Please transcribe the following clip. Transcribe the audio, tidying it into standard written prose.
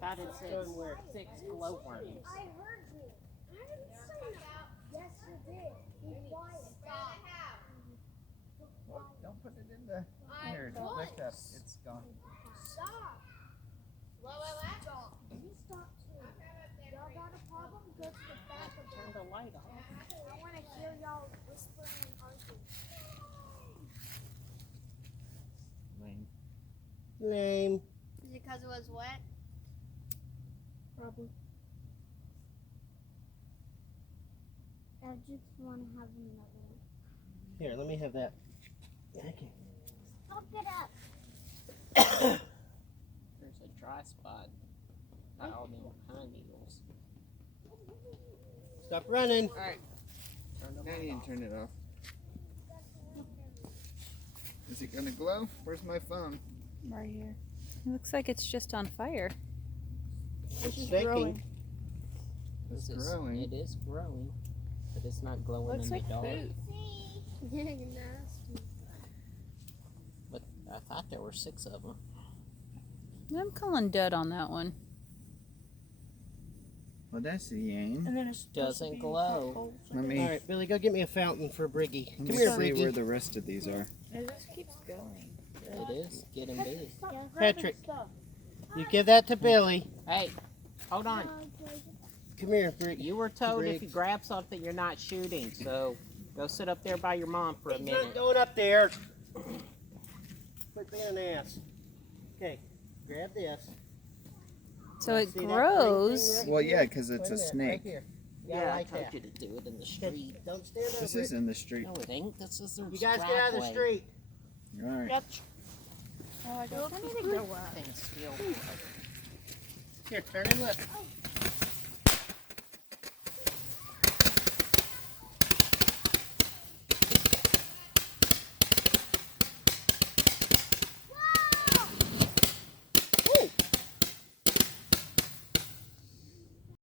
thought it said 6 glowworms. I heard you. I didn't say that. Yes, you did. Be quiet. Stop. Well, don't put it in the. Here, lift up. It's gone. Stop. Stop. You stop too. Y'all got a problem? Go to the back of Turn the light off. I want to hear y'all whispering and arguing. Lame. Lame. Is it because it was wet? Probably. I just want to have another one. Here, let me have that. Thank you. Stop it up. There's a dry spot by all them pine needles. Stop running. Alright. Turn the Now light you can off. turn it off. Is it gonna glow? Where's my phone? Right here. It looks like it's just on fire. It's is shaking. growing. It's This is- growing. It is growing, but it's not glowing Looks in like the dark. food. Yeah, you're nasty. But I thought there were 6 of them. I'm calling dead on that one. Well, that's the aim. And then it's Doesn't glow. Let me. All right, Billy, go get me a fountain for Briggy. Let Come me here, see Briggy. where the rest of these are. It just keeps going. It is getting big. Patrick, you give that to Billy. Hey, hold on. Come here, Briggy. You were told if you Briggs. grab something, you're not shooting. So go sit up there by your mom for a He's minute. not going up there. Quit being an ass. Okay, grab this. So it See that green grows. thing right Well, here? yeah, 'cause it's Wait a minute, snake. Right here. You gotta Yeah, I like told that. you to do it in the street. Don't stand over This it. is in the street. No, it ain't. This is their You guys get out of the driveway. street. All right. Yep. Oh, I guess I need to go up. Thing still. Here, turn and look.